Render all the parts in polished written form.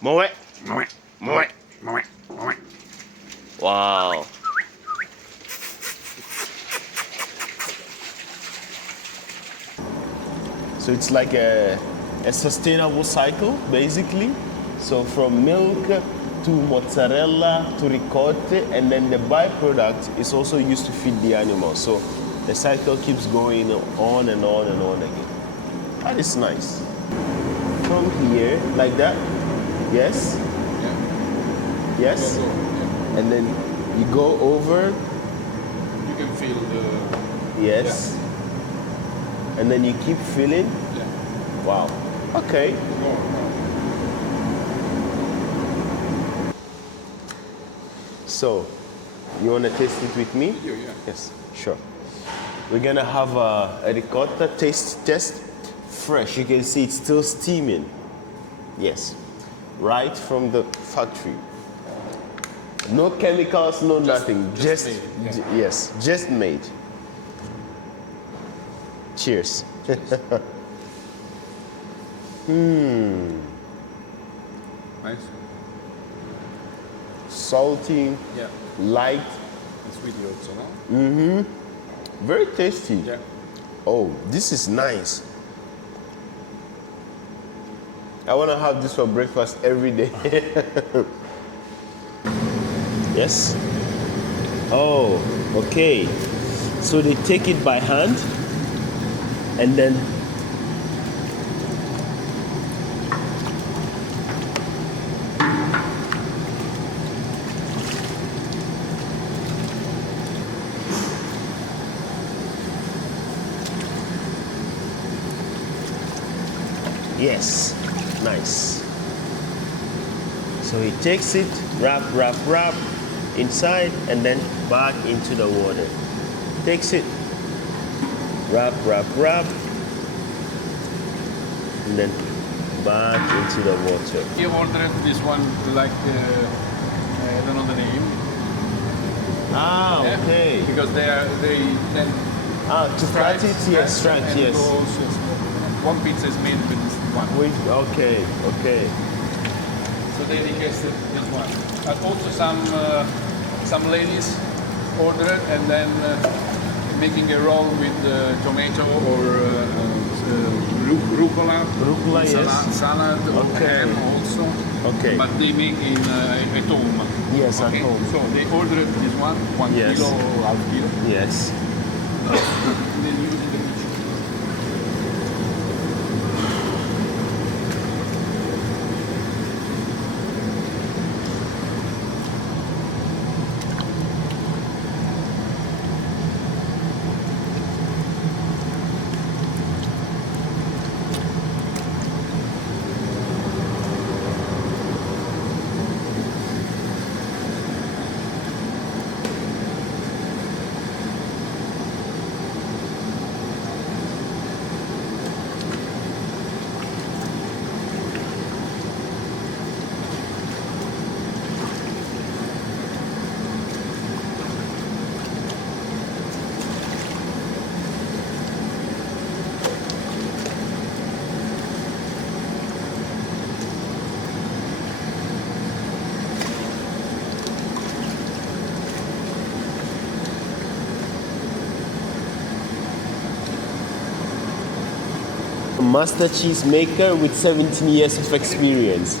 Moe. Moe. Wow. So it's like a sustainable cycle, basically. So from milk to mozzarella to ricotta, and then the byproduct is also used to feed the animals. So the cycle keeps going on and on and on again. That is nice. From here, like that. Yes. Yeah. Yes. Yeah. And then you go over. You can feel the. Yes. Yeah. And then you keep filling. Yeah. Wow. Okay. More. So, you want to taste it with me? Yeah. Yes, sure. We're gonna have a ricotta taste test. Fresh. You can see it's still steaming. Yes. Right from the factory. No chemicals, no nothing. Just made, yeah. Yes, just made. Cheers. Nice. Salty, Yeah. light, And sweet also, no? very tasty. Yeah. Oh, this is nice. I want to have this for breakfast every day. Yes? Oh, okay. So they take it by hand and then yes, nice. So he takes it, wrap inside, and then back into the water. Takes it, wrap, and then back into the water. He ordered this one like I don't know the name. Ah, Yeah, okay. because they then To stretch it, yes, stretch, and yes. those, one pizza is made with this one. Okay. So they requested this one. But also some ladies ordered and then making a roll with tomato or rucola, yes. salad or Okay. ham also. Okay. But they make in at home. Yes, at Okay? home. So they ordered this one, Yes. kilo or half kilo. Yes. And then use in the kitchen. Master cheese maker with 17 years of experience.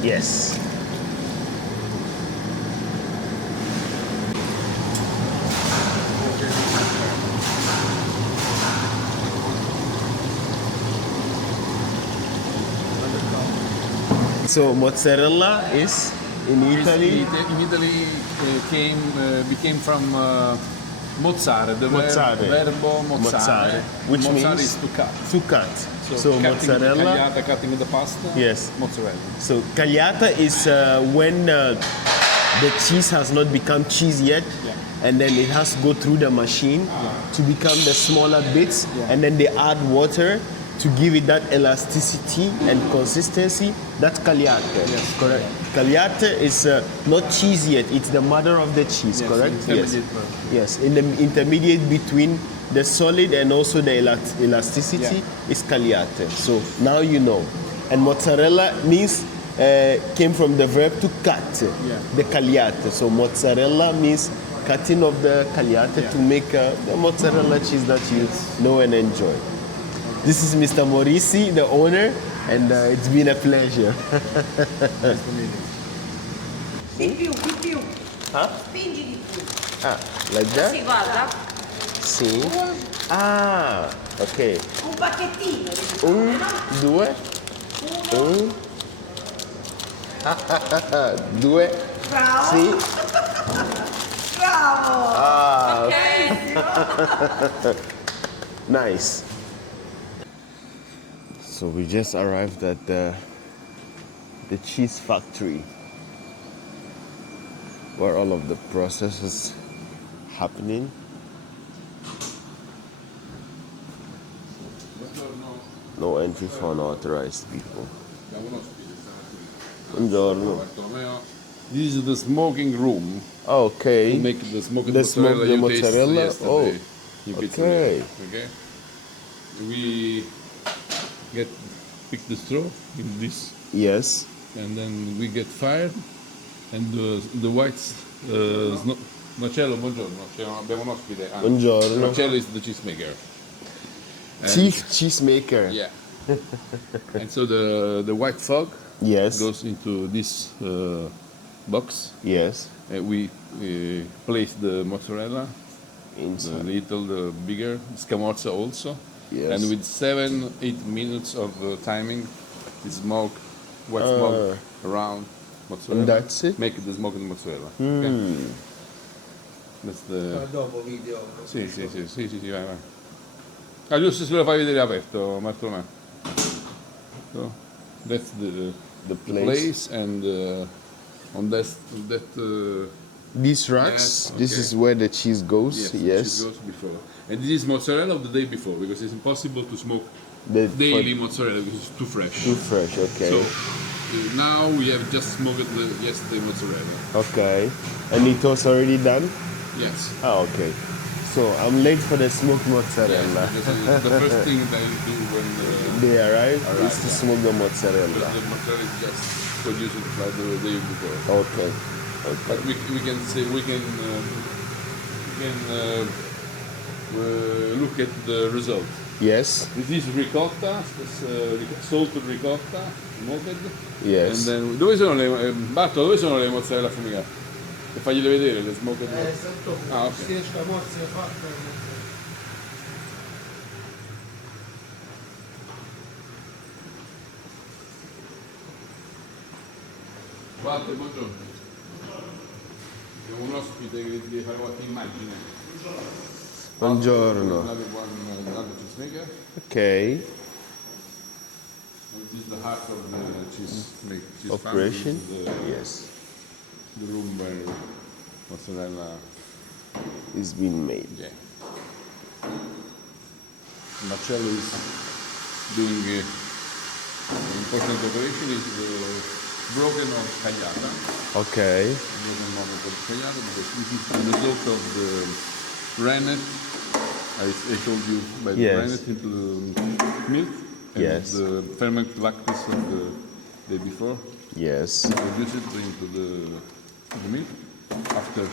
Yes. So mozzarella is in Italy. In Italy became from Mozzare, the verbo mozzare. Which mozzare means is to cut. to cut. So cutting mozzarella. Cagliata, cutting the pasta. Yes. Mozzarella. So cagliata is when the cheese has not become cheese yet, and then it has to go through the machine to become the smaller bits, and then they add water to give it that elasticity and consistency. That's cagliata. Yes. Correct. Cagliata is not cheese yet. It's the mother of the cheese. Yes, correct. intermediate Yes. version. Yes. In the intermediate between the solid and also the elasticity is cagliata. So now you know. And mozzarella means came from the verb to cut, the cagliata. So mozzarella means cutting of the cagliata to make the mozzarella cheese that you know and enjoy. This is Mr. Morisi, the owner, and it's been a pleasure. Nice to meet you. Di più. Huh? Spingi di più. Ah, like that? Sì, guarda. Sì. Ah, ok. Un pacchettino. 1, 2, 1, 2, Bravo. sì. Bravo. Ah, Bellissimo. nice. So we just arrived at the cheese factory where all of the process is happening. No entry for unauthorized people. Buongiorno. This is the smoking room. Okay. To make the smoked The mozzarella smoked you mozzarella? tasted Oh, yesterday in okay. pizzeria. Okay. We pick the straw in this, Yes. and then we get fired, and the whites. Marcello, buongiorno. Abbiamo un ospite. Buongiorno. Marcello is the cheesemaker. Cheesemaker. Yeah. And so the white fog Yes. goes into this box. Yes. And we place the mozzarella, the Inside. little, the bigger, scamorza also. Yes. And with 7-8 minutes of timing, the smoke, white smoke around mozzarella. And that's it? Make the smoked mozzarella. Okay? That's the... Dopo video. Sì, vai. Ah, giusto se lo fai vedere aperto, Martolomeo. So, that's the place and on that These racks, Yes, this okay. is where the cheese goes. yes, Yes. it goes before. And this is mozzarella of the day before because it's impossible to smoke The, daily mozzarella because it's too fresh. Too fresh, okay. So now we have just smoked the yesterday mozzarella. Okay. And it was already done? Yes. Ah, okay. So I'm late for the smoked mozzarella. Yes, because it's the first thing that you do when They arrive is to yeah. smoke the because mozzarella. the mozzarella is just produced like the day before. Okay. But we can say we can look at the result. Yes. This is ricotta, salted ricotta, malted. Yes. And then dove sono le Bartolo, dove sono le mozzarella affumicate? E fagliele vedere le smoked. Ah, ok. Sì, scamorza fatta. Walter, buongiorno. Abbiamo un ospite che deve fare qualche immagine. Buongiorno. Another cheesemaker. Okay. And this is the heart of the cheese Operation. farm. This is Yes. the room where mozzarella. It's been made. Yeah. Marcello is doing an important operation is the broken of cagliata. Okay. Broken moment of cagliata because this is the result of the rennet. I told you by the Yes. rennet into the milk and Yes. the ferment lactis of the day before. Yes. Introduce it into the milk after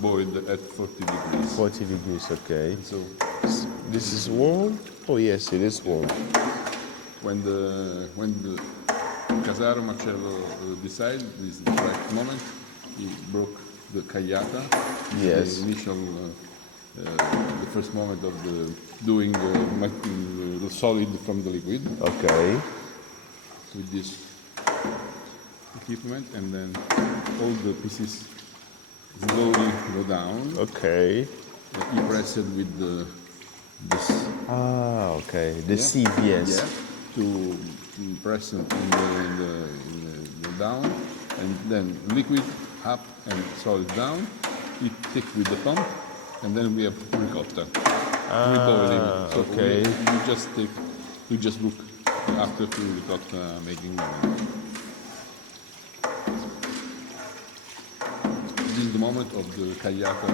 boiled at 40 degrees. 40 degrees, okay. So This is warm? Oh yes, it is warm. when the Casaro Marcello decided this is the right moment, he broke the cagliata. Yes. The initial, the first moment of the doing the solid from the liquid Okay. with this equipment, and then all the pieces slowly go down. Okay. you press it with this. Ah, okay. The Yeah. sieve, yes. Yeah, to press it in the down, and then liquid up and solid down. You take with the pump, and then we have ricotta. Reboiling. So okay. you just look after the ricotta making. This is the moment of the cagliata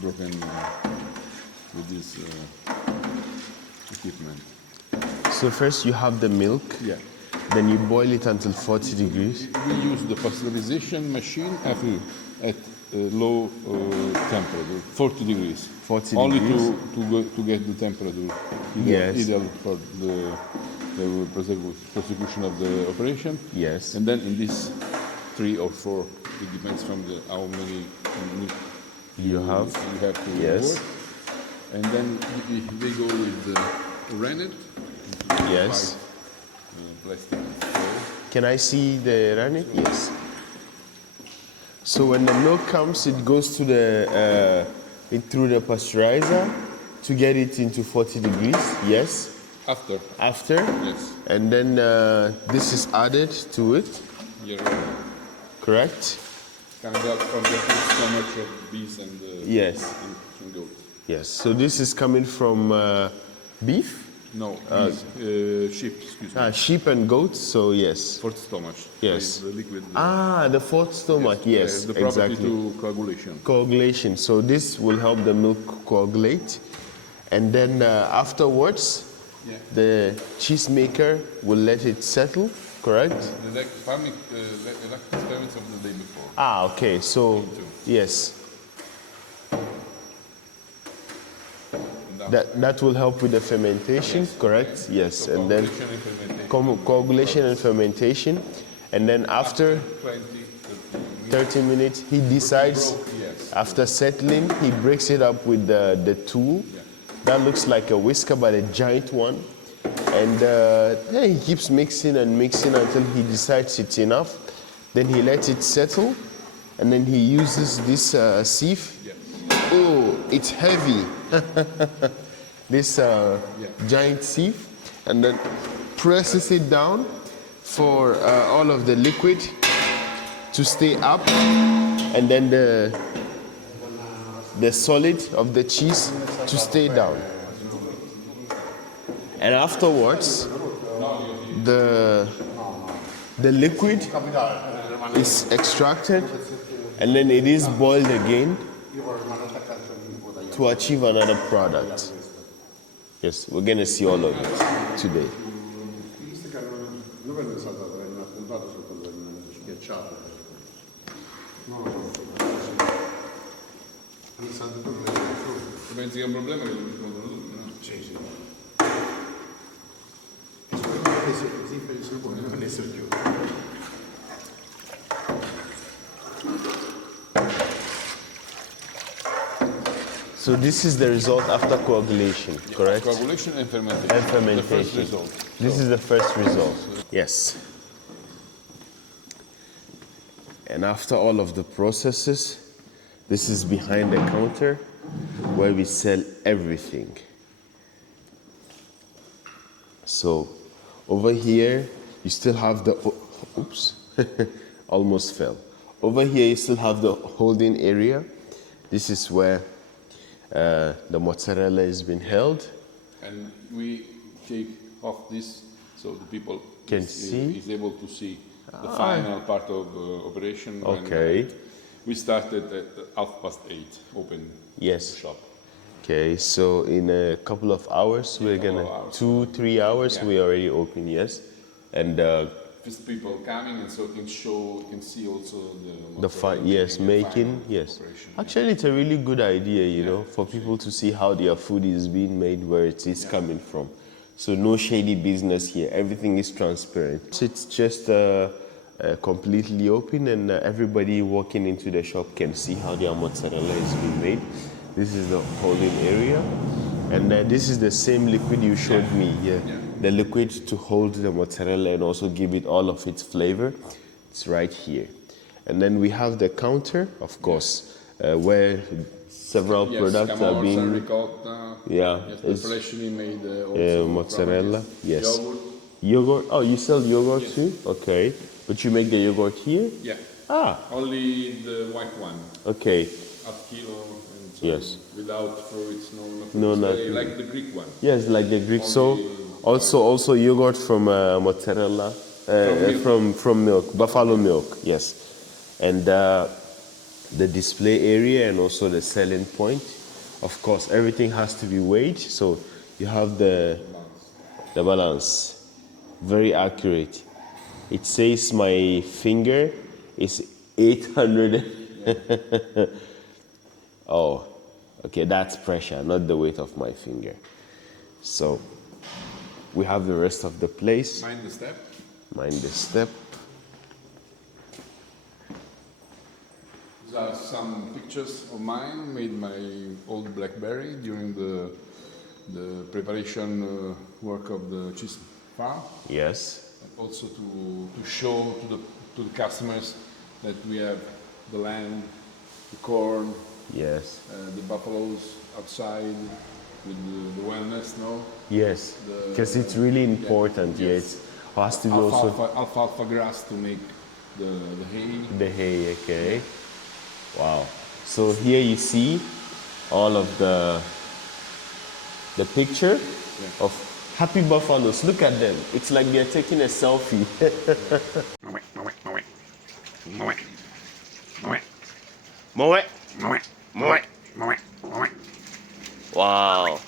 broken with this equipment. So first you have the milk, Yeah. then you boil it until 40 degrees. We use the pasteurization machine at low temperature, 40 degrees. 40 Only degrees. to get the temperature Yes. ideal for the prosecution of the operation. Yes. And then in this 3 or 4, it depends from how many milk You have. to Yes. work. And then we go with the rennet. Yes. Plastic foil. Can I see the running? Yes. So when the milk comes, it goes to through the pasteurizer to get it into 40 degrees. Yes. After. Yes. And then this is added to it. You're Correct. coming up from the stomach of bees and Yes. and goats. Yes. So this is coming from beef. No, bees, sheep, excuse me. Sheep and goats. So yes. For the stomach. Yes. The liquid. The fourth stomach. Yes. The property Exactly. to coagulation. Coagulation. So this will help the milk coagulate, and then afterwards, Yeah. the cheesemaker will let it settle. Correct. The experiments of the day before. Okay. So yes, that will help with the fermentation. Correct. Yes, So and then coagulation and fermentation. coagulation and fermentation, and then after 20, 30 minutes, he decides. yes. After settling, he breaks it up with the tool. That looks like a whisker, but a giant one. And he keeps mixing and mixing until he decides it's enough. Then he lets it settle, and then he uses this sieve. Oh, it's heavy. This giant sieve, and then presses it down for all of the liquid to stay up, and then the solid of the cheese to stay down. And afterwards, the liquid is extracted, and then it is boiled again to achieve another product. Yes, we're gonna see all of it today. Dove è stata una puntata su quello schiacciato? No, è stato tutto Tu pensi che è un problema che lo rispondono tutti, no? sì, sì. Così si può non essere chiuso. So this is the result after coagulation, correct? Coagulation and fermentation. And fermentation. The first result. This is the first result. Yes. And after all of the processes, this is behind the counter where we sell everything. So over here, you still have the, oops, almost fell. Over here, you still have the holding area. This is where the mozzarella is being held. And we take off this so the people Can see? is able to see the final part of operation. Okay. When, we started at 8:30 open Yes. shop. Okay, so in a couple of hours, we're gonna, 2-3 hours, Yeah. we already open, yes. And Just people coming and so can see also the fun, yes, making, yes. operation. Actually, it's a really good idea, you know, for people to see how their food is being made, where it is coming from. So no shady business here. Everything is transparent. So it's just completely open, and everybody walking into the shop can see how their mozzarella is being made. This is the holding area, and this is the same liquid you showed me. Yeah. The liquid to hold the mozzarella and also give it all of its flavor. It's right here. And then we have the counter, of course. where several Yes, products are camorza, being. ricotta. Yeah, Yes, the it's freshly made also mozzarella. from Yes. yogurt. Yogurt. Oh, you sell yogurt Yes. too? Okay, but you make the yogurt here? Yeah, Ah, only the white one, okay. half kilo. And so Yes. Without fruits, no nothing. No, It's very nothing. like the Greek one. Yes, like the Greek. So Only also yogurt from mozzarella from milk, buffalo milk. Yes, and the display area and also the selling point. Of course, everything has to be weighed. So you have the balance, very accurate. It says my finger is 800. Oh, okay, that's pressure, not the weight of my finger. So we have the rest of the place. Mind the step. Mind the step. These are some pictures of mine made my old BlackBerry during the preparation work of the cheese farm. Yes. Also to show to the customers that we have the land, the corn, Yes. the buffaloes outside with the wellness, no? Yes. Because it's really important. Yes. Yes. It has to be also Alfalfa grass to make the hay. the hay. Okay. Wow. So here you see all of the picture of happy buffaloes. Look at them. It's like they're taking a selfie. Wow.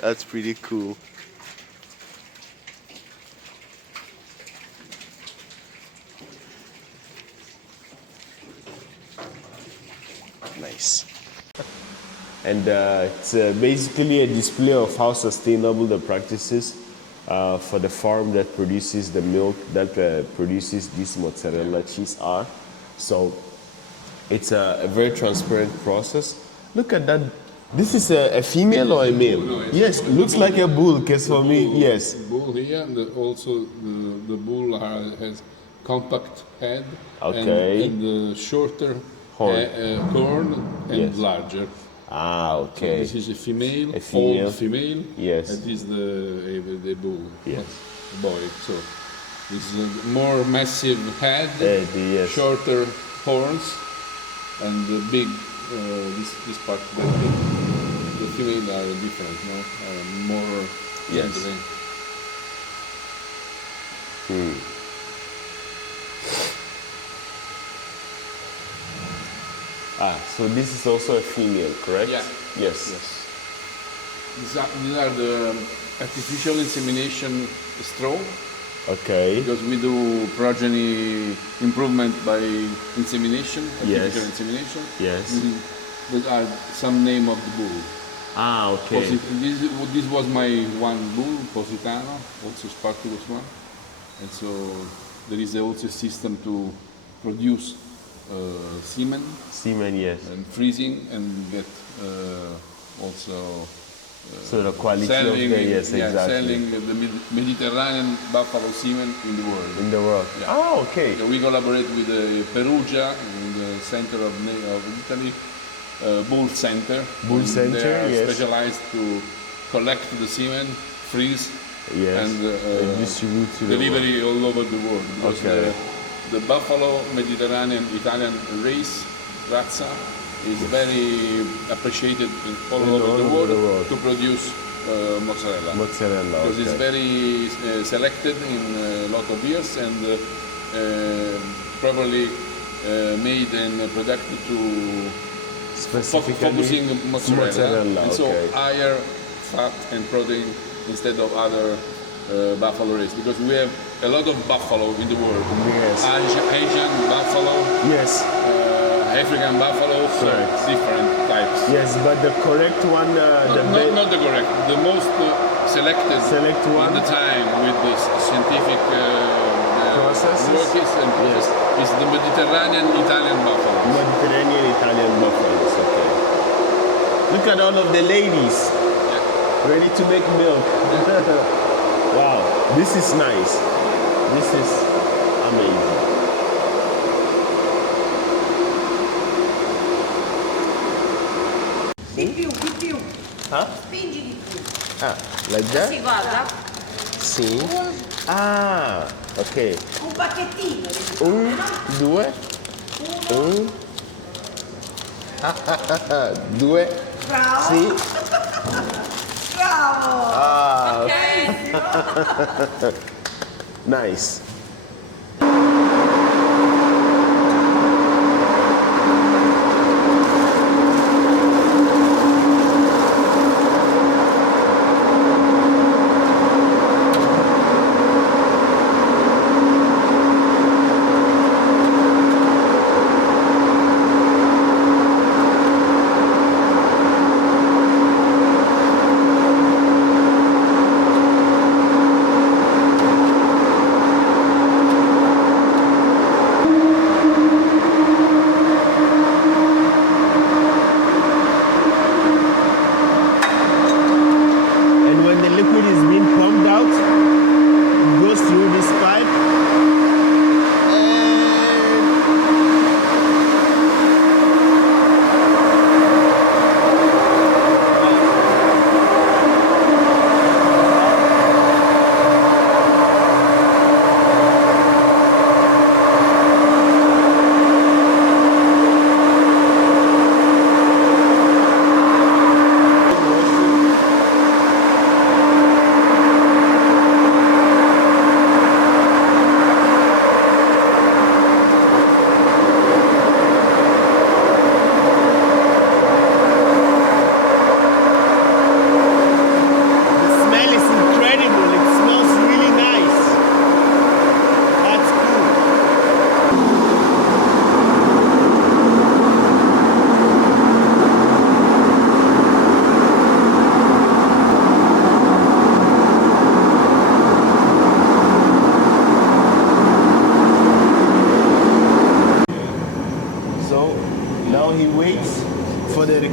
That's pretty cool. Nice. And it's basically a display of how sustainable the practices for the farm that produces the milk that produces this mozzarella cheese are. So it's a very transparent process. Look at that. This is a female or a male? No, it's Yes, a looks bull. like a bull, because for me, yes. Bull here, and also the bull has compact head Okay. and the shorter Horn. corn and Yes. larger. Ah, okay. This is a female, A female. old female. Yes. That is the bull. Yes. Boy. So this is a more massive head, Yes. shorter horns, and the big this part. The female are different, no? More Yes. gently. Ah, so this is also a female, correct? Yeah. Yes. These are the artificial insemination straw, Okay. because we do progeny improvement by insemination, Yes. artificial insemination. Yes. That are some name of the bull. Ah, okay. This was my one bull, Positano, also Spartacus one. And so there is also a system to produce semen Semen, yes. and freezing and get also So the quality of selling, the, yes, exactly. selling the Mediterranean buffalo semen in the world. In the world. Ah, okay. We collaborate with Perugia, in the center of Italy, Bull Center. Bull And Center, they are yes. specialized to collect the semen, freeze, Yes. and And distribute to the delivery all over the world. Because Okay. the buffalo Mediterranean Italian race, razza, is very appreciated all over the world to produce mozzarella. Mozzarella, Because it's okay. very selected in a lot of years and properly made and produced to Specifically focusing mozzarella. And so okay. higher fat and protein instead of other buffalo race. Because we have a lot of buffalo in the world. Yes. Asian buffalo, Yes. African buffalo, so Correct. different types. Yes, but the correct one, Not the correct, the most selected Select one. in the time with this scientific Processes? workers and process It's the Mediterranean Italian buffalo. Mediterranean Italian buffaloes, okay. Look at all of the ladies ready to make milk. Wow, this is nice. This is amazing. Di più. Huh? Spingi di più. Ah, like that? Si guarda. Sì. Ah, ok. Un pacchettino. Un, due, un, due, Bravo. sì. Bravo. Ah, Bellissimo. nice.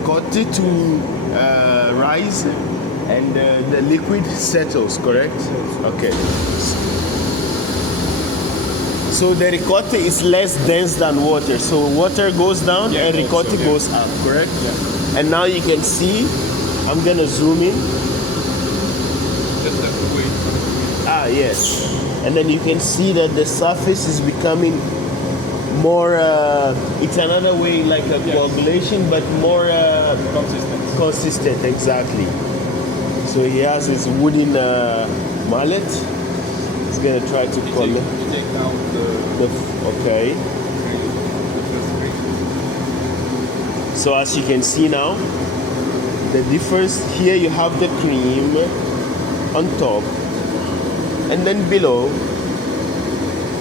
ricotta to rise and the liquid settles, correct? Okay. So the ricotta is less dense than water. So water goes down and ricotta goes up, correct? Yeah. And now you can see, I'm gonna zoom in. Just have to wait. Ah, yes. And then you can see that the surface is becoming more, it's another way like a coagulation, but more Consistent. consistent, exactly. So he has his wooden mallet. He's gonna try to You collect take out the okay. first cream. So as you can see now, the difference here, you have the cream on top, and then below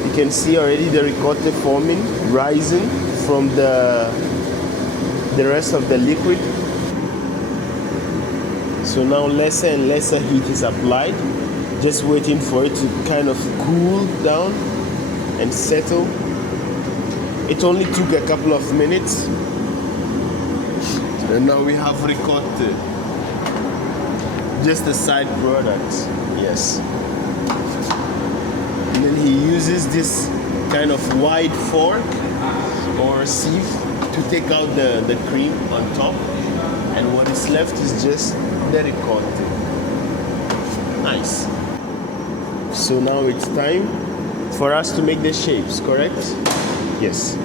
you can see already the ricotta forming, rising from the rest of the liquid. So now lesser and lesser heat is applied, just waiting for it to kind of cool down and settle. It only took a couple of minutes. And now we have ricotta, just a side product, yes. And then he uses this kind of wide fork or sieve to take out the cream on top, and what is left is just the ricotta. Nice. So now it's time for us to make the shapes, correct? Yes.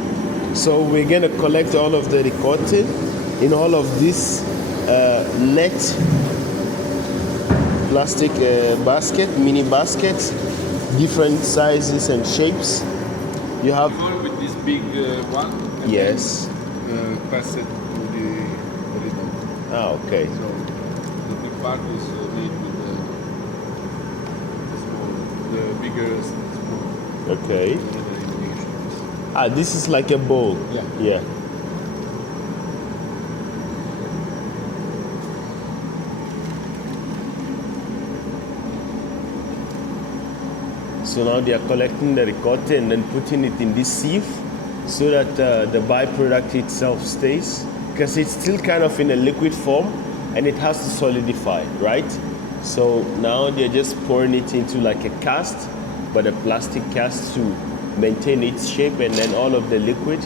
So we're gonna collect all of the ricotta in all of this net plastic basket, mini baskets, different sizes and shapes. You have, Go with this big one. And yes. then, pass it to the little. Ah, okay. So the big part is made with the small, the bigger small. Okay. Another indication. Ah, this is like a bowl. Yeah. Yeah. So So now they are collecting the ricotta and then putting it in this sieve so that the byproduct itself stays, because it's still kind of in a liquid form and it has to solidify, right? So now they're just pouring it into like a cast, but a plastic cast to maintain its shape, and then all of the liquid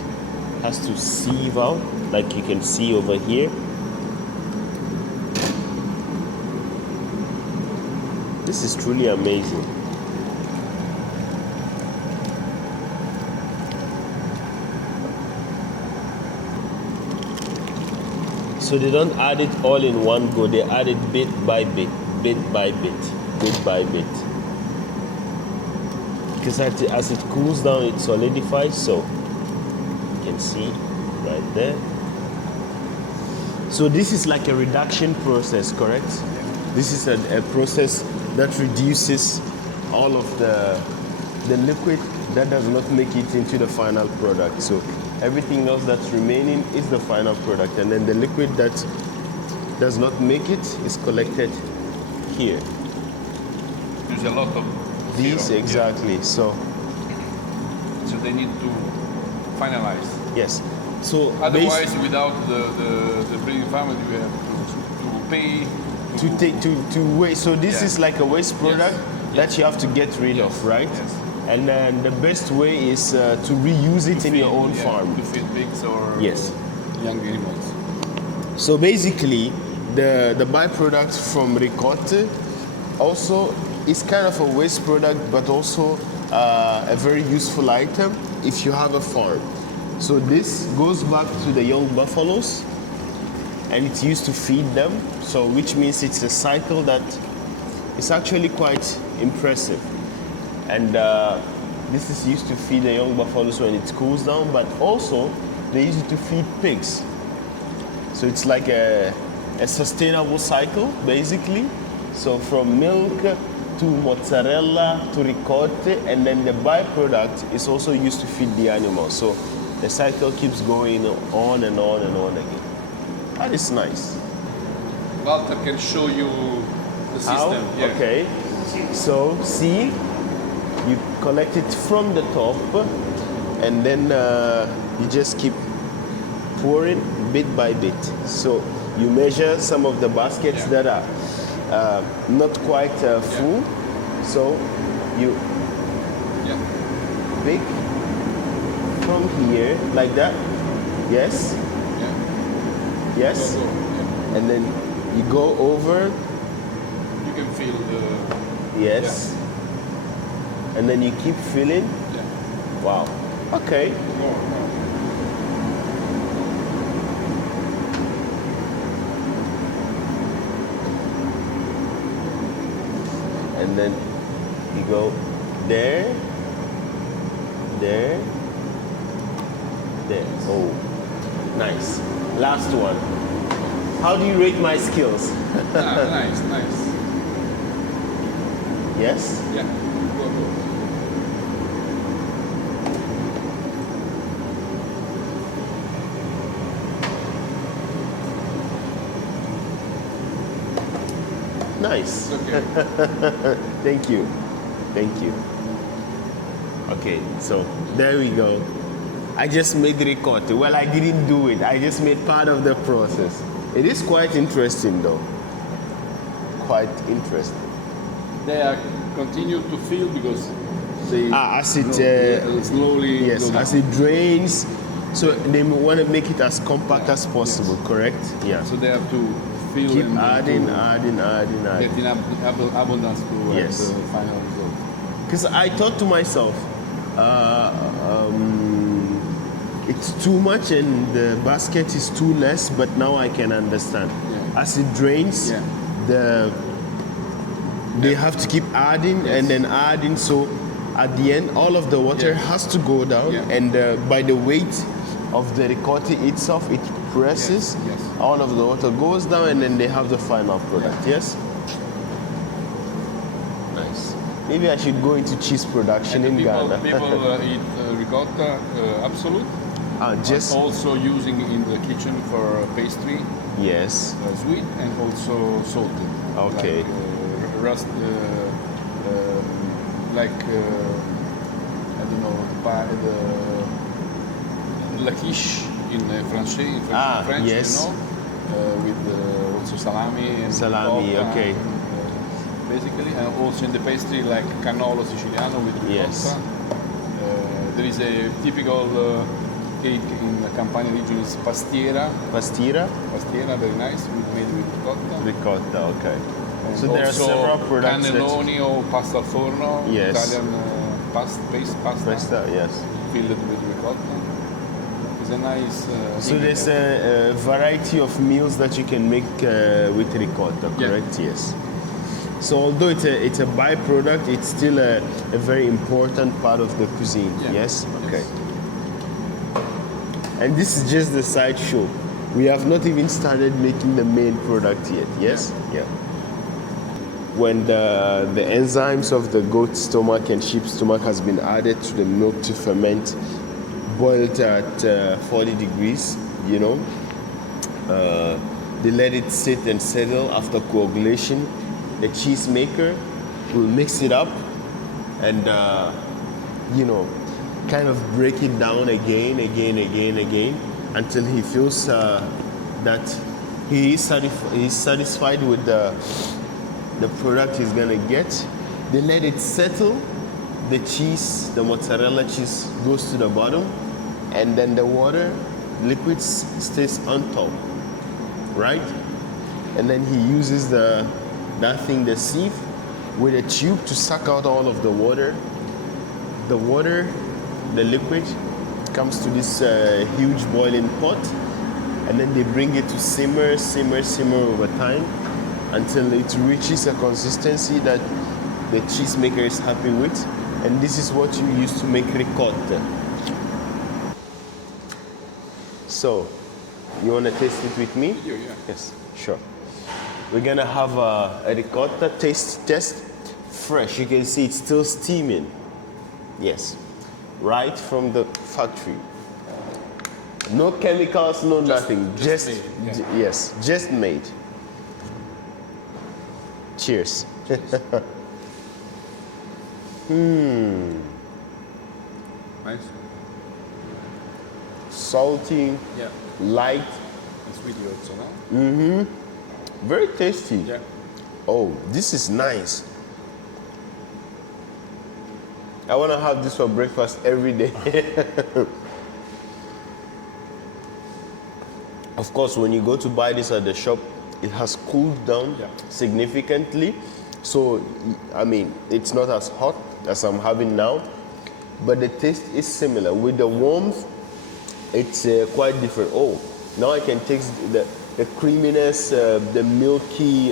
has to sieve out, like you can see over here. This is truly amazing. So they don't add it all in one go, they add it bit by bit, bit by bit, bit by bit. Because as it cools down, it solidifies, so you can see right there. So this is like a reduction process, correct? This is a process that reduces all of the liquid that does not make it into the final product. So everything else that's remaining is the final product, and then the liquid that does not make it is collected here. There's a lot of These, syrup, exactly. yeah. So they need to finalize. yes. So Otherwise, without the breeding family, we have to pay to waste. So this Yeah. is like a waste product that you have to get rid of, right? Yes. And then the best way is to reuse it in your own farm. To feed pigs or Yes. young animals. So basically, the byproduct from ricotta also is kind of a waste product, but also a very useful item if you have a farm. So this goes back to the young buffaloes, and it's used to feed them. So which means it's a cycle that is actually quite impressive. And this is used to feed the young buffaloes when it cools down, but also they use it to feed pigs. So it's like a sustainable cycle, basically. So from milk to mozzarella to ricotta, and then the byproduct is also used to feed the animals. So the cycle keeps going on and on and on again. That is nice. Walter can show you the system. How? Yeah. Okay. So see, you collect it from the top, and then you just keep pouring bit by bit. So you measure some of the baskets that are not quite full. So you pick from here like that. Yes. Yeah. Yes. Go. Yeah. And then you go over. You can feel the. Yes. And then you keep filling. Yeah. Wow. Okay. More. And then you go there, there, there. Oh, nice. Last one. How do you rate my skills? Nice. Yes? Yeah. Go. Nice. Okay. Thank you. Okay, so there we go. I just made ricotta. Well, I didn't do it. I just made part of the process. It is quite interesting though. Quite interesting. They are continue to fill because they As it slowly. yes, go as down. it drains, so they want to make it as compact as possible, correct? Yeah. So they have to fill Keep and adding. get enough abundance to have Yes. the final result. Because I thought to myself, it's too much and the basket is too less, but now I can understand. Yeah. As it drains, Yeah. they have to keep adding and then adding. So at the end, all of the water has to go down, and by the weight of the ricotta itself, it presses. Yes. All of the water goes down, and then they have the final product. Yes. Nice. Maybe I should go into cheese production in Ghana. People eat ricotta absolute, Just also using in the kitchen for pastry, yes. sweet and also salted. Okay. Like, like I don't know the la quiche in French, French, yes. you know, with also salami and Salami, ricotta, okay. basically, and also in the pastry like cannolo siciliano with ricotta. Yes. There is a typical cake in the Campania region is pastiera. Pastiera? Pastiera, very nice, made with ricotta. Ricotta, okay. And So there are also several products cannelloni or pasta al forno, Yes. Italian paste pasta, Pasta, yes. filled with ricotta. It's a nice. So there's a variety of meals that you can make with ricotta, Yeah. correct? Yes. So although it's a byproduct, it's still a very important part of the cuisine. Yeah. Yes? Okay. Yes. And this is just the side show. We have not even started making the main product yet. Yes? Yeah. When the enzymes of the goat stomach and sheep stomach has been added to the milk to ferment, boiled at 40 degrees, you know, they let it sit and settle after coagulation. The cheese maker will mix it up and, you know, kind of break it down again until he feels that he is satisfied with the product he's gonna get. They let it settle. The cheese, the mozzarella cheese, goes to the bottom, and then the water, liquid stays on top, right? And then he uses the sieve with a tube to suck out all of the water. The liquid comes to this huge boiling pot, and then they bring it to simmer over time until it reaches a consistency that the cheesemaker is happy with. And this is what you use to make ricotta. So, you want to taste it with me? Yeah. Yes, sure. We're gonna have a ricotta taste test, fresh. You can see it's still steaming. Yes, right from the factory. No chemicals, no nothing. just made, yeah. Yes, just made. Cheers. Nice. Salty, Yeah. light, And sweet also, no? very tasty. Yeah. Oh, this is nice. I want to have this for breakfast every day. Of course, when you go to buy this at the shop, it has cooled down Yeah. significantly. So, I mean, it's not as hot as I'm having now, but the taste is similar. With the warmth, it's quite different. Oh, now I can taste the creaminess, the milky.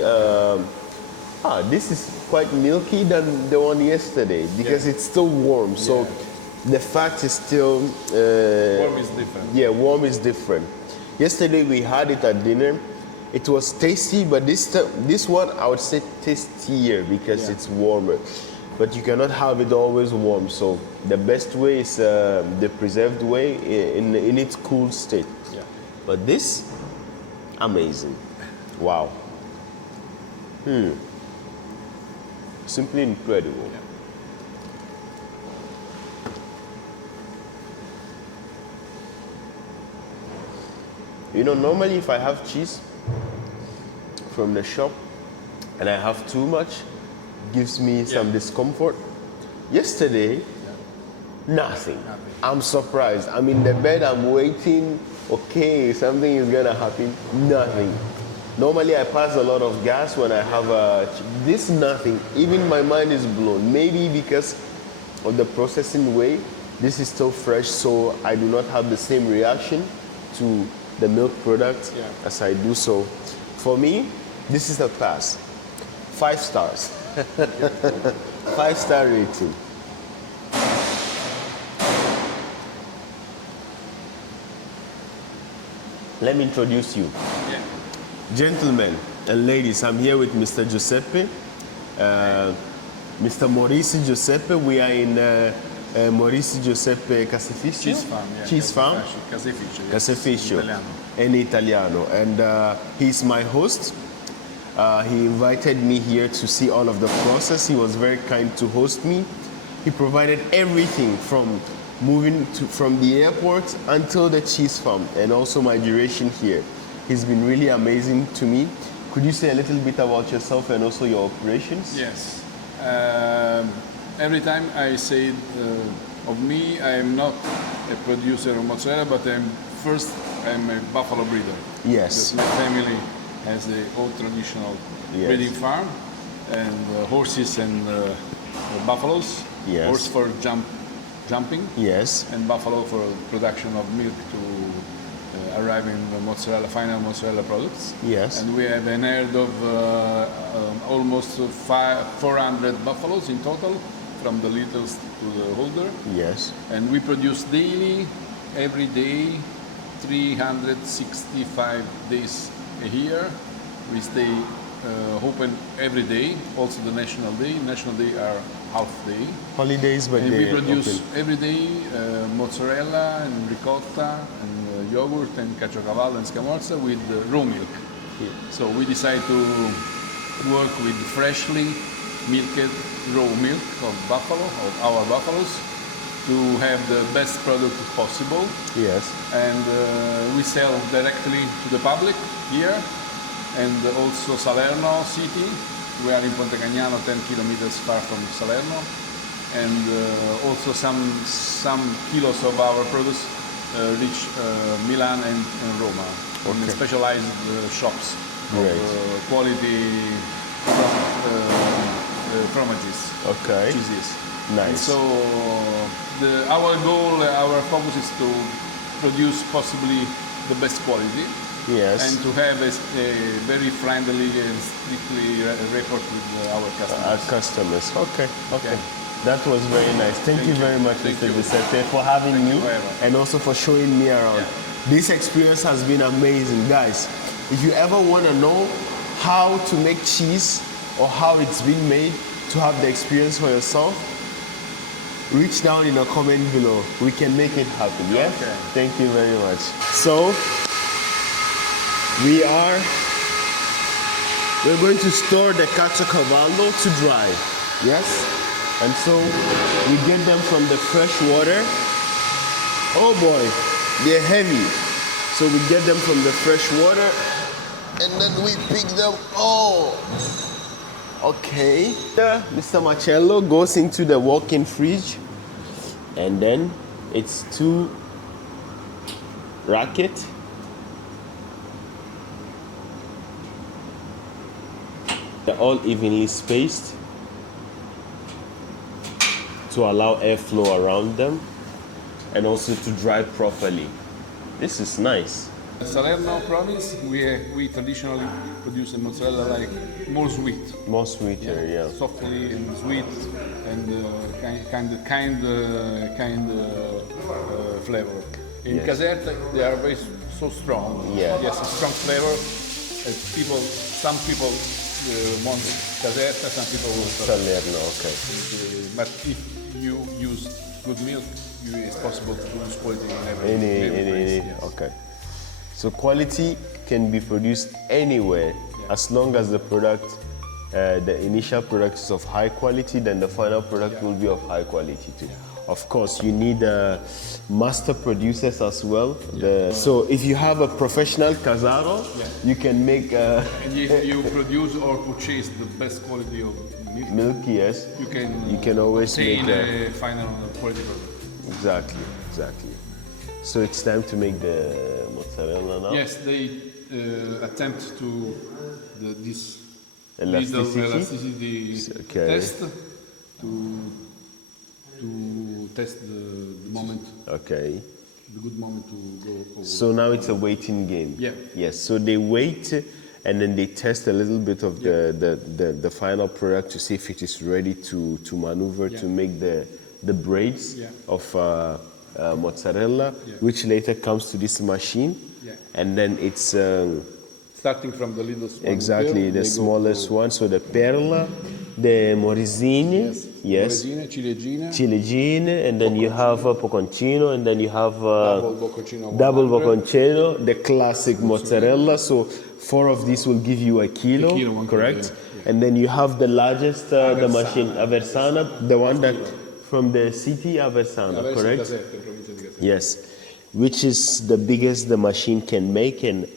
This is quite milky than the one yesterday because Yeah. it's still warm. So the fat is still. Warm is different. Yeah, warm is different. Yesterday we had it at dinner. It was tasty, but this one I would say tastier because Yeah. it's warmer. But you cannot have it always warm. So the best way is the preserved way in its cool state. Yeah. But this, amazing. Wow. Simply incredible. Yeah. You know, normally if I have cheese from the shop and I have too much, gives me some discomfort. Yesterday, nothing. I'm surprised. I'm in the bed, I'm waiting. Okay, something is gonna happen. Nothing. Normally I pass a lot of gas when I have this nothing. Even my mind is blown. Maybe because of the processing way, this is still fresh, so I do not have the same reaction to the milk product as I do. So for me, this is a pass. 5 stars. 5-star rating. Let me introduce you. Yeah. Gentlemen and ladies, I'm here with Mr. Giuseppe, Mr. Morese Giuseppe. We are in Morese Giuseppe Caseificio. Cheese farm, yeah. Cheese farm. Caseificio. Yeah. Caseificio. Italiano. In Italiano. And he's my host. He invited me here to see all of the process. He was very kind to host me. He provided everything from moving from the airport until the cheese farm, and also my duration here. He's been really amazing to me. Could you say a little bit about yourself and also your operations? Yes. Every time I say of me, I am not a producer of mozzarella, but I'm a buffalo breeder. Yes. Because my family has a old traditional breeding farm, and horses and buffaloes. Yes. Horse for jumping. Yes. And buffalo for production of milk to arrive in the mozzarella, final mozzarella products. Yes. And we have an herd of almost 400 buffaloes in total, from the littles to the older. Yes. And we produce daily, every day, 365 days a year. We stay open every day, also the National Day. National Day are half day. Holidays, but And they we produce open. every day mozzarella and ricotta and yogurt and caciocavallo and scamorza with raw milk. Yeah. So we decide to work with freshly milked raw milk of buffalo, of our buffaloes, to have the best product possible. Yes. And we sell directly to the public here, and also Salerno city. We are in Ponte Cagnano, 10 kilometers far from Salerno, and also some kilos of our produce reach Milan and Roma in specialized shops Great. of quality fromages, cheeses. Nice. And so our goal, our focus is to produce possibly the best quality. Yes. And to have a very friendly and strictly report with our customers. Our customers. Okay. That was very nice. Thank you very much, Thank Mr. you. Giuseppe, for having me very much. and also for showing me around. Yeah. This experience has been amazing, guys. If you ever want to know how to make cheese or how it's been made, to have the experience for yourself, reach down in the comment below. We can make it happen. Yes. Okay. Thank you very much. So we're going to store the caciocavallo to dry. Yes? And so we get them from the fresh water. Oh boy, they're heavy. So we get them from the fresh water and then we pick them. Oh, okay. Mr. Marcello goes into the walk-in fridge, and then it's 2 racket. They're all evenly spaced to allow airflow around them and also to dry properly. This is nice. Salerno province, we traditionally produce a mozzarella like more sweet. More sweeter, yeah. Softly and sweet and kind flavor. In Yes. Caserta, they are so strong. Yeah. Yes, a strong flavor. Some people want Caserta, some people will Salerno, okay. But if you use good milk, it's possible to produce quality in every place. Yes. Okay. So quality can be produced anywhere as long as the product, the initial product is of high quality, then the final product will be of high quality too. Of course, you need master producers as well. So if you have a professional casaro, you can make And if you produce or purchase the best quality of milk, yes. you can always obtain make a final quality product. Exactly. So it's time to make the mozzarella now. Yes, they attempt to this Elasticity? little elasticity Okay. test to test the moment, Okay. the good moment to go forward. So now it's a waiting game. Yeah. Yes. So they wait and then they test a little bit of the final product to see if it is ready to maneuver to make the braids of mozzarella, which later comes to this machine, and then it's starting from the little one. exactly the smallest one. So the perla, the morisini, yes, Morisine, ciliegine, and then you have bocconcino, and then you have double bocconcino, bocconcino, the classic mozzarella. So 4 of these will give you a kilo, 1 correct? kilo, And then you have the largest, the machine Aversana, the one that from the city Aversano, Aversa correct? Caserta, in provincia di Caserta. Yes, which is the biggest the machine can make, and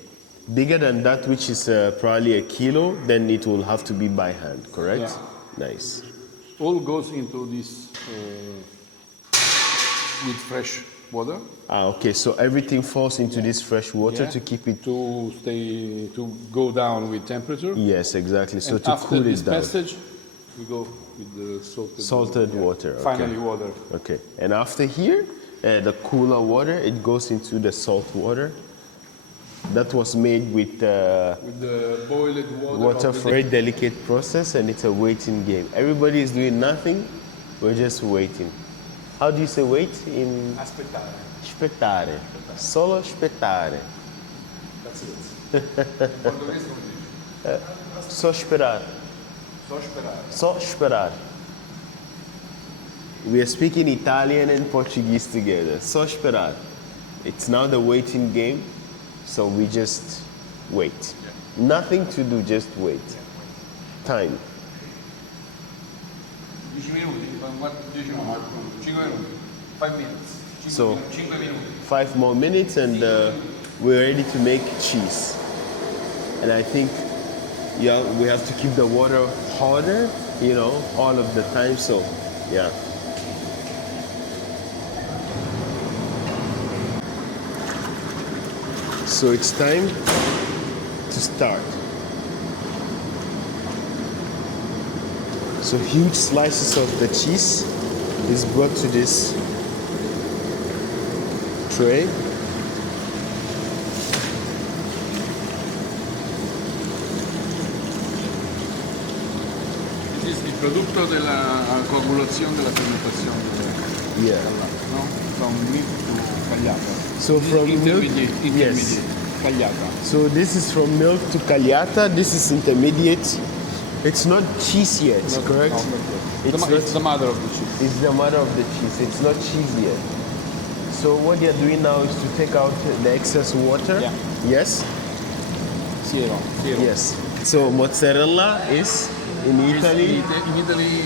bigger than that, which is probably a kilo, then it will have to be by hand, correct? Nice. All goes into this with fresh water. Ah, okay, so everything falls into this fresh water to keep it. To go down with temperature. Yes, exactly. So And to after cool this it down. passage, we go with the Salted water. Okay. Finally, water. Okay, and after here, the cooler water, it goes into the salt water. That was made with With the boiled water. water for a very delicate process, and it's a waiting game. Everybody is doing nothing, we're just waiting. How do you say wait in Aspettare. aspettare? Solo aspettare. That's it. Portoghese come dice? Só esperar. So sperare. Só esperar. We are speaking Italian and Portuguese together. Só esperar. It's now the waiting game, so we just wait. Nothing to do, just wait. Time. 10 minuti, 10 minuti, 5 minuti, 5 minutes. 5 minuti. 5 more minutes and we're ready to make cheese. And I think we have to keep the water hotter, all of the time. So, yeah. So it's time to start. So huge slices of the cheese is brought to this tray. This is il prodotto della coagulazione della fermentazione. Yeah. No? From milk to cagliata. So from milk, intermediate. Cagliata. So this is from milk to cagliata. This is intermediate. It's not cheese yet, correct? It's the mother of the cheese. It's the mother of the cheese. It's not cheese yet. So what they're doing now is to take out the excess water. Yeah. Yes? Siero. Yes. So mozzarella is in Italy. In Italy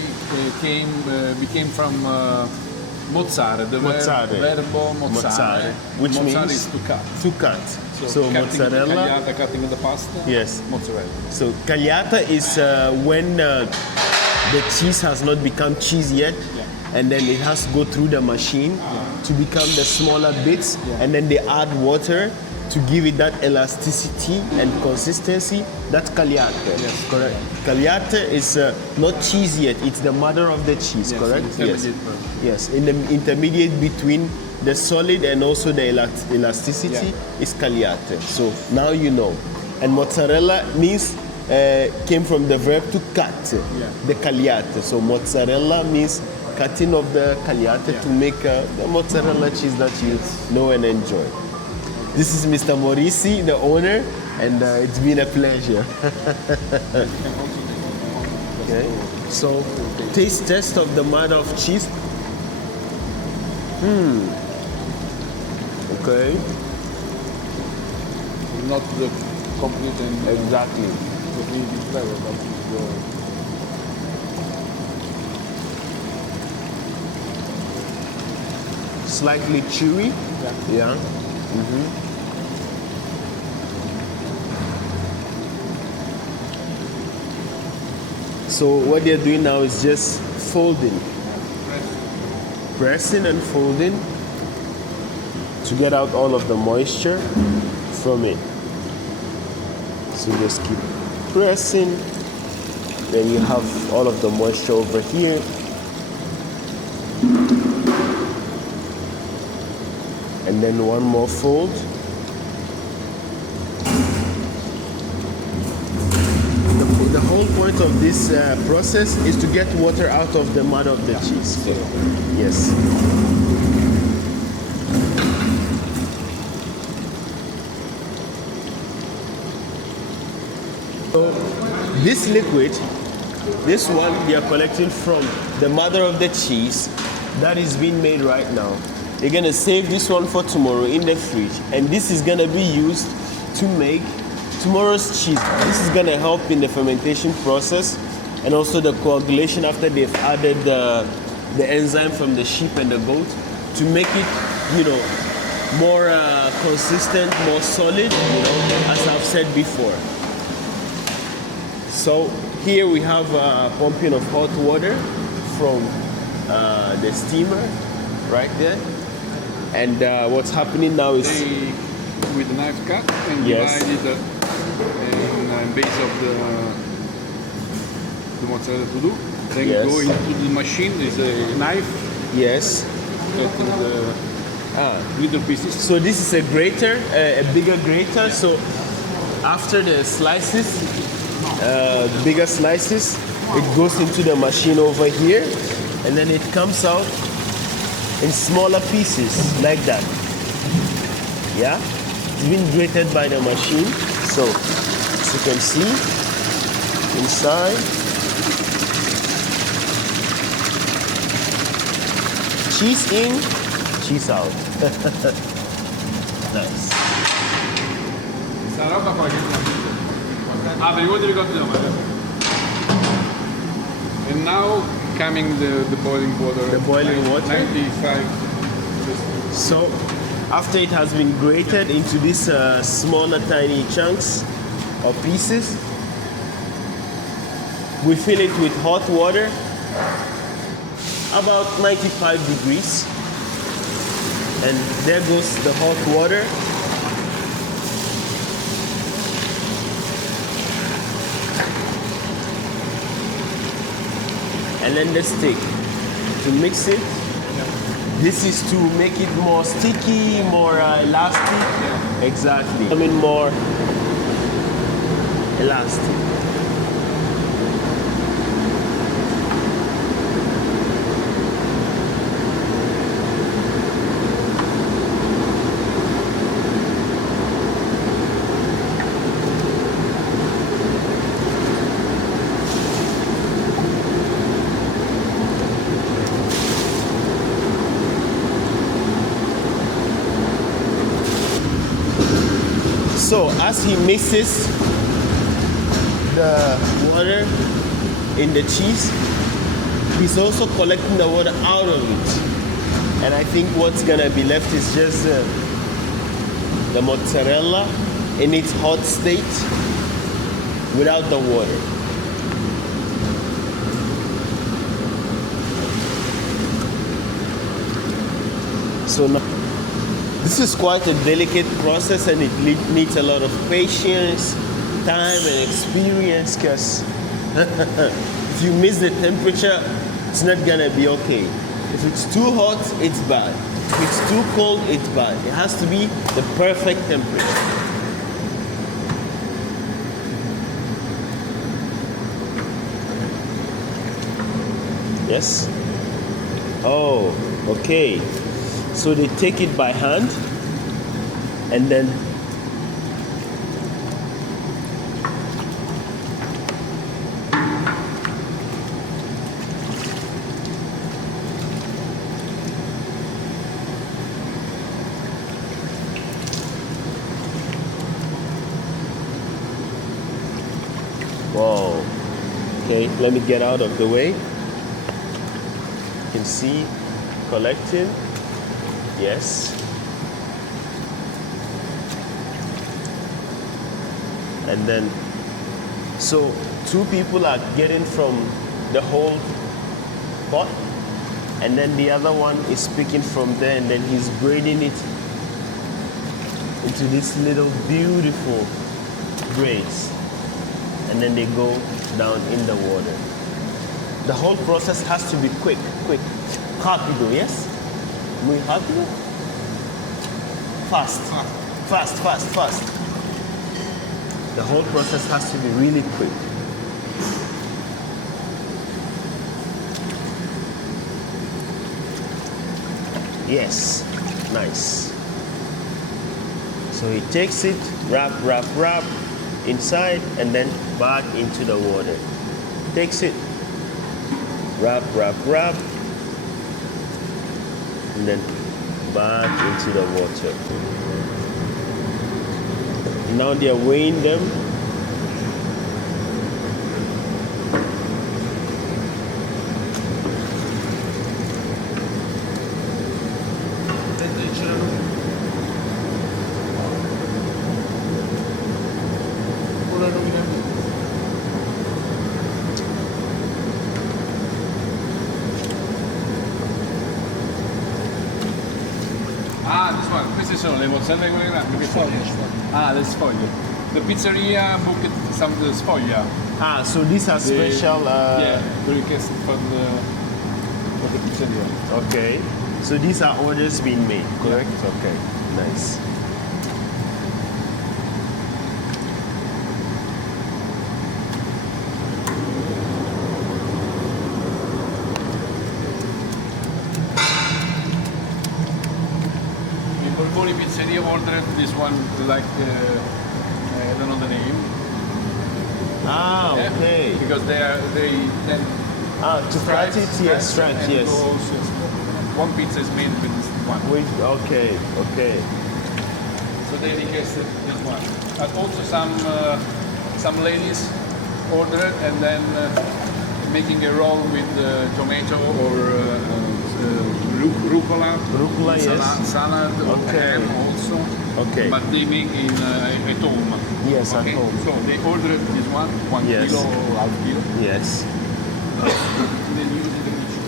became from mozzare, the Mozzare. verbo mozzare. Which mozzare means is to cut. To cut. So cutting mozzarella. Cagliata, cutting the pasta. Yes. Mozzarella. So cagliata is when the cheese has not become cheese yet, and then it has to go through the machine to become the smaller bits, and then they add water to give it that elasticity and consistency. That's cagliata. Yes. Correct. Cagliata is not cheese yet. It's the mother of the cheese. Yes, correct. intermediate part. Yes. In the intermediate between the solid and also the elasticity is cagliata. So now you know. And mozzarella means came from the verb to cut, the cagliate. So mozzarella means cutting of the cagliate to make the mozzarella cheese that you know and enjoy. This is Mr. Morisi, the owner, and it's been a pleasure. Okay. So taste test of the mother of cheese. Okay. Not the complete and Exactly. completely flavor, but Slightly chewy. Yeah. So what they're doing now is just folding, pressing and folding to get out all of the moisture from it. So just keep pressing, then you have all of the moisture over here. And then one more fold. The whole point of this process is to get water out of the mud of the cheese. Yes. So this liquid, this one we are collecting from the mother of the cheese that is being made right now. You're gonna save this one for tomorrow in the fridge, and this is gonna be used to make tomorrow's cheese. This is gonna help in the fermentation process and also the coagulation after they've added the enzyme from the sheep and the goat to make it, you know, more consistent, more solid, you know, as I've said before. So here we have a pumping of hot water from the steamer right there. And what's happening now is... They, with a knife cut and Yes. divide it in base of the mozzarella to do. Then Yes. go into the machine. There's a knife, Yes. cutting the Ah. little pieces. So this is a grater, a bigger grater. So after the slices, bigger slices, it goes into the machine over here, and then it comes out in smaller pieces like that. Yeah, it's been grated by the machine. So as you can see inside, cheese in, cheese out. Nice. Sta roba qua che ah, per i voti ricotta da mare. And now coming the boiling water. The boiling water. 95. So after it has been grated into these smaller tiny chunks or pieces, we fill it with hot water about 95 degrees, and there goes the hot water. And then the stick to mix it. This is to make it more sticky, more elastic. Exactly. I mean more elastic. So as he mixes the water in the cheese, he's also collecting the water out of it. And I think what's gonna be left is just the mozzarella in its hot state without the water. So now, this is quite a delicate process, and it needs a lot of patience, time, and experience, because if you miss the temperature, it's not gonna be okay. If it's too hot, it's bad. If it's too cold, it's bad. It has to be the perfect temperature. Yes? Oh, okay. So they take it by hand and then wow. Okay, let me get out of the way. You can see collecting. Yes. And then, so two people are getting from the whole pot, and then the other one is picking from there, and then he's braiding it into this little beautiful braids. And then they go down in the water. The whole process has to be quick. Rapido, yes? Muy rápido? Fast. The whole process has to be really quick. Yes, nice. So he takes it, wrap inside, and then back into the water. Takes it, wrap, and then back into the water. Now they are weighing them. Ah, this one. Queste sono le mozzarelle quelle grandi. Ah, le sfoglie. The pizzeria booked some the sfoglia. Ah, so these are special. Yeah, the request for the pizzeria. Okay. So these are orders being made, correct? Okay. Nice. In Borboni Pizzeria ordered this one like I don't know the name. Ah, Yeah, okay. because they then Ah, to cut it, yes, stripes, and yes. those, one pizza is made with this one. Wait, okay, okay. So they requested this one. And also some ladies ordered and then making a roll with tomato or rucola. Rucola, yes. Salad or Okay. ham also. Okay. But they make at home. Yes, at Okay, home. So they ordered this one, 1 Yes. kilo or half kilo. Yes. And then use in the kitchen.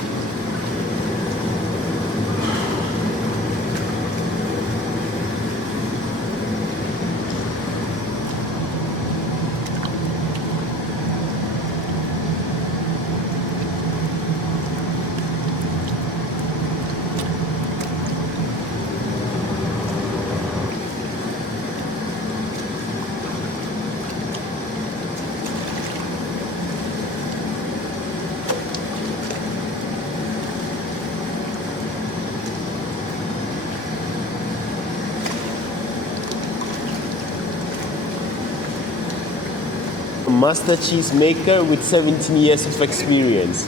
Master cheese maker with 17 years of experience.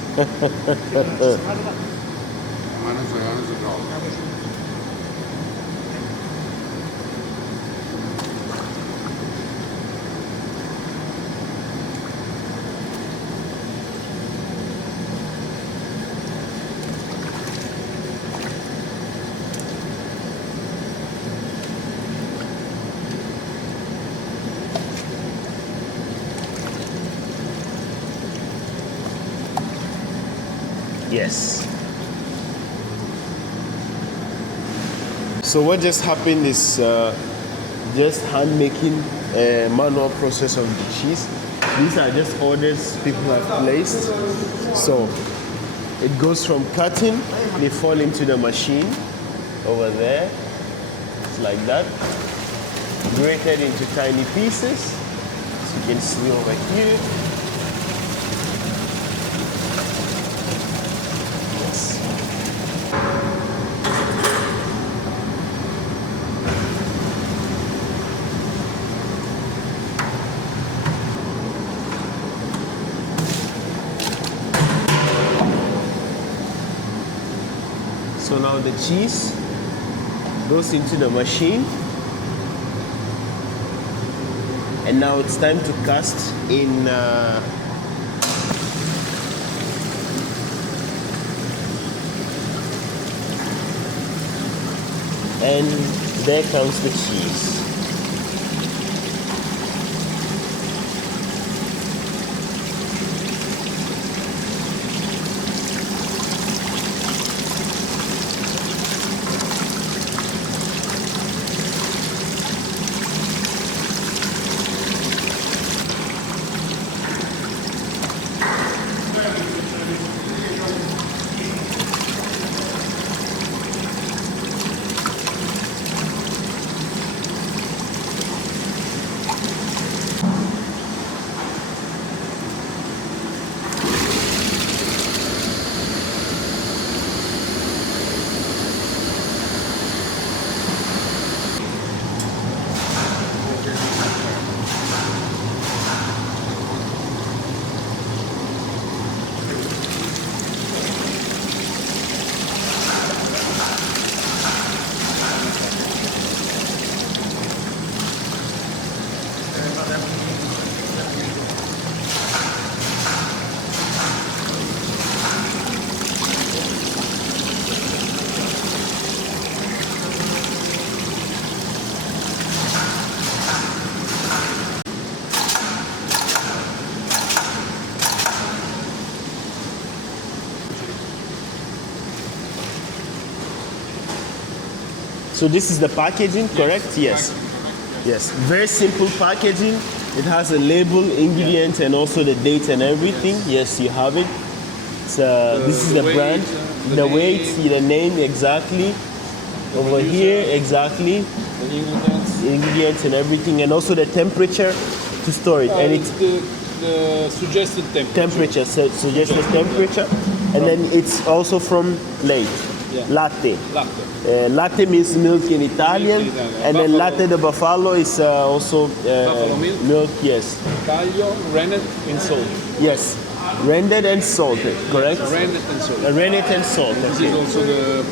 Yes. So what just happened is just hand making a manual process of the cheese. These are just orders people have placed. So it goes from cutting, they fall into the machine over there. It's like that. Grated into tiny pieces. As you can see over here. So now the cheese goes into the machine. And now it's time to cast in and there comes the cheese. So this is the packaging, correct? Yes. Yes. Very simple packaging. It has a label, ingredient, and also the date and everything. Yes, you have it. This is the weight, brand, the weight, the name exactly. Over here, exactly. The ingredients. Ingredients and everything, and also the temperature to store it. And it's The suggested temperature. so suggested temperature, and then it's also from Yeah. latte. Latte. Latte means milk in Italian, Milk in Italian. and then Buffalo. latte de buffalo is also Buffalo milk. milk. Yes, Taglio, rennet, and salt. yes, rendered and salted, correct? Rennet and salt. Rennet and salt. This Okay. is also the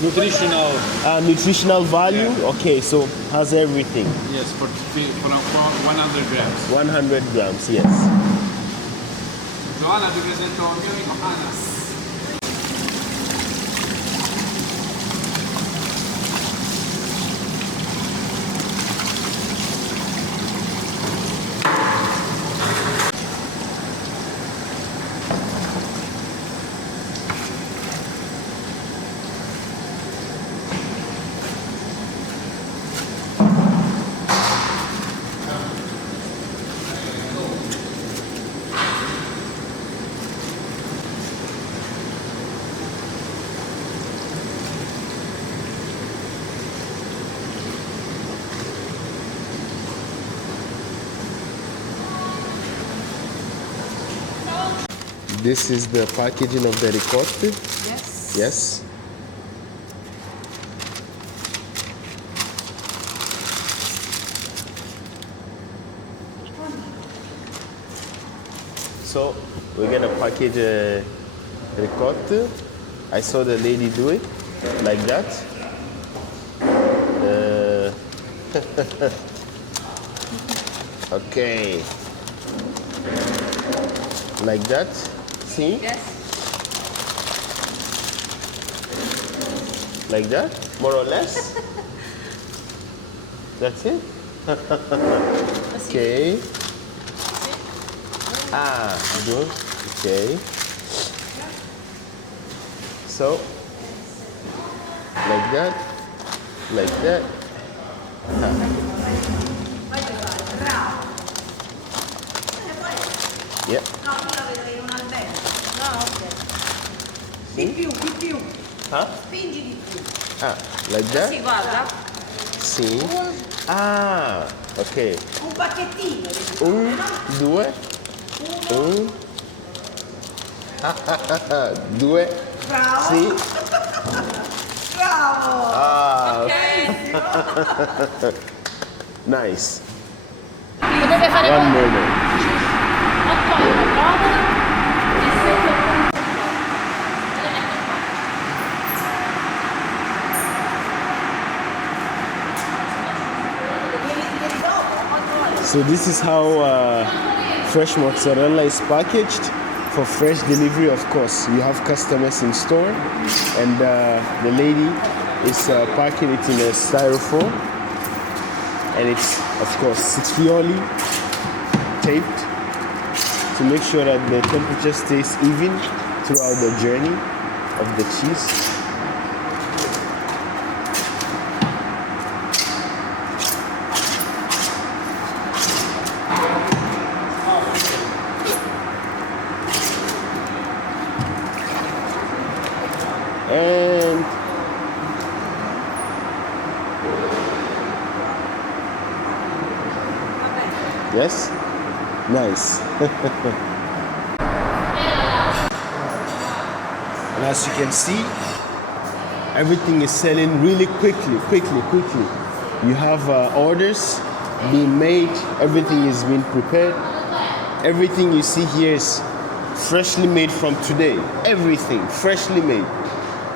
nutritional. Nutritional value. Okay, so has everything. Yes, for 100 grams. 100 grams. Yes. Giovanna, ti presento il mio amico Anas. This is the packaging of the ricotta. Yes. Yes. So we're gonna package a ricotta. I saw the lady do it like that. Okay. Like that. See? Yes. Like that, more or less. That's it. Okay. Good. Okay. So, like that, like that. Bravo. Yep. No, io la vedo in un albergo. No, ok. Di più. Huh? Spingi di più. Like that. Sì, guarda. See? Okay. Un pacchettino. 1, 2, 1, 2. Bravo. Sì. Bravo. Nice. Potete fare One moment. So this is how fresh mozzarella is packaged for fresh delivery. Of course, you have customers in store, and the lady is packing it in a styrofoam, and it's of course securely taped to make sure that the temperature stays even throughout the journey of the cheese. And yes, nice. And as you can see, everything is selling really quickly. You have orders being made, everything is being prepared. Everything you see here is freshly made from today. Everything freshly made.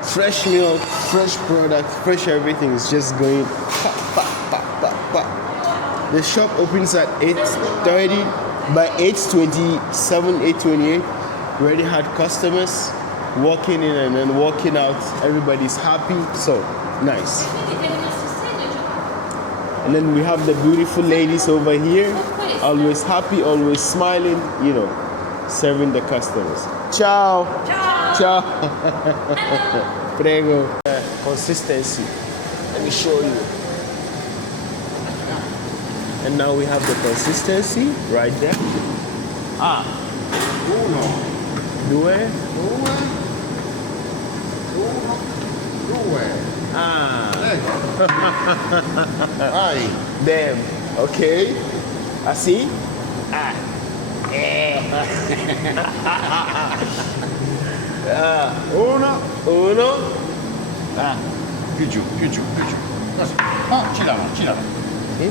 Fresh milk, fresh product, fresh everything is just going pop, pop, pop, pop, pop. The shop opens at 8:30. By 8:27, 8:28, we already had customers walking in and then walking out. Everybody's happy, so nice. And then we have the beautiful ladies over here, always happy, always smiling, serving the customers. Ciao. Ciao. Prego. Consistency. And me show you. And now we have the consistency right there. Ah, Uno, due. due, uno, due. Ah, Ecco. Vai. damn. Okay. Assim? Ah. Uno. Uno. Ah. Più giù, più giù, più giù. Così. Ah, ci lava, ci lava. Sì.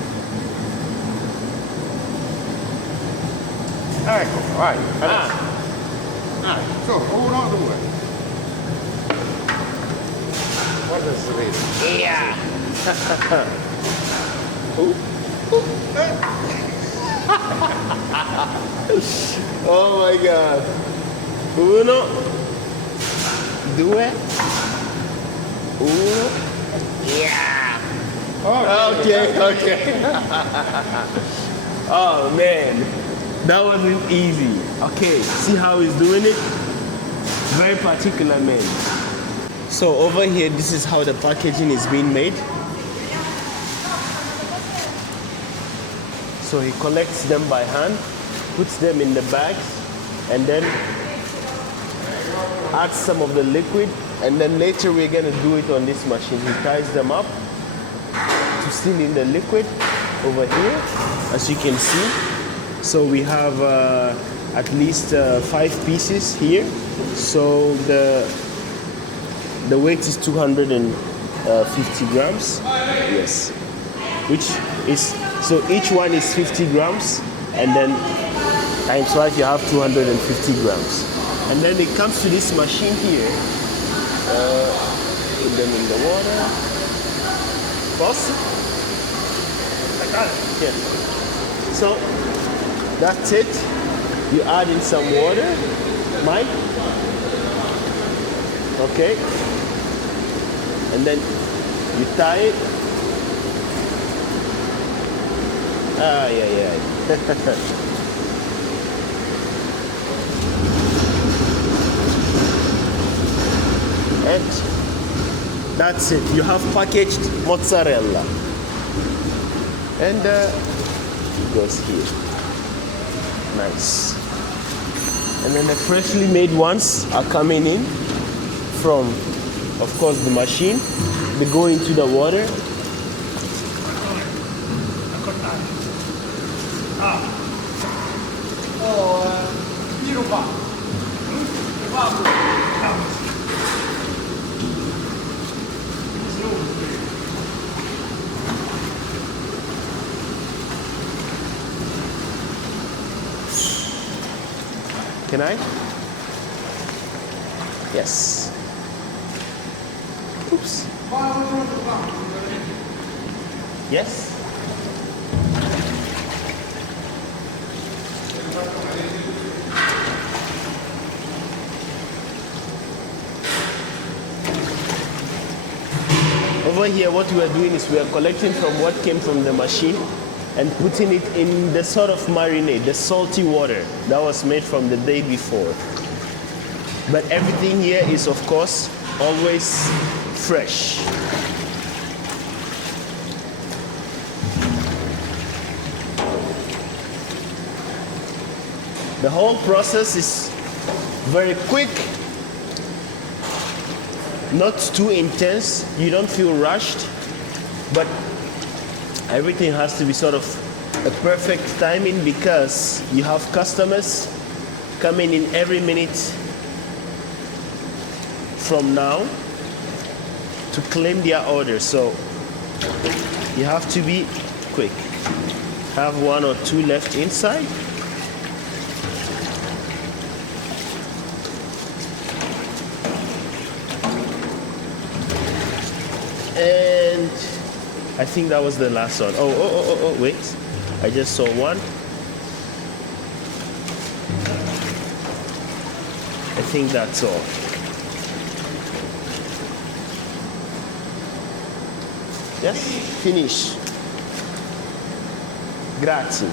Ecco, vai. Ah. Su, uno, due. Guarda se vede. Yeah. Oh my god. Uno. Due. Uno. Yeah. Okay. Oh man. That wasn't easy. Okay, see how he's doing it? Very particular, man. So over here, this is how the packaging is being made. So he collects them by hand, puts them in the bags, and then adds some of the liquid, and then later we're gonna do it on this machine. He ties them up to seal in the liquid over here, as you can see. So we have at least 5 pieces here. So the weight is 250 grams. Yes, which is, so each one is 50 grams, and then times 5 you have 250 grams. And then it comes to this machine here. Put them in the water. Posso? Yes. So that's it. You add in some water, Mike. Okay. And then you tie it. Ah, yeah. And that's it. You have packaged mozzarella. And it goes here. Nice. And then the freshly made ones are coming in from, of course, the machine. They go into the water. Can I? Yes. Oops. Yes. Over here, what we are doing is we are collecting from what came from the machine and putting it in the sort of marinade, the salty water that was made from the day before. But everything here is, of course, always fresh. The whole process is very quick, not too intense. You don't feel rushed, but everything has to be sort of a perfect timing because you have customers coming in every minute from now to claim their order. So you have to be quick. Have 1 or 2 left inside. And I think that was the last one. Oh, wait. I just saw one. I think that's all. Yes? Finish. Grazie.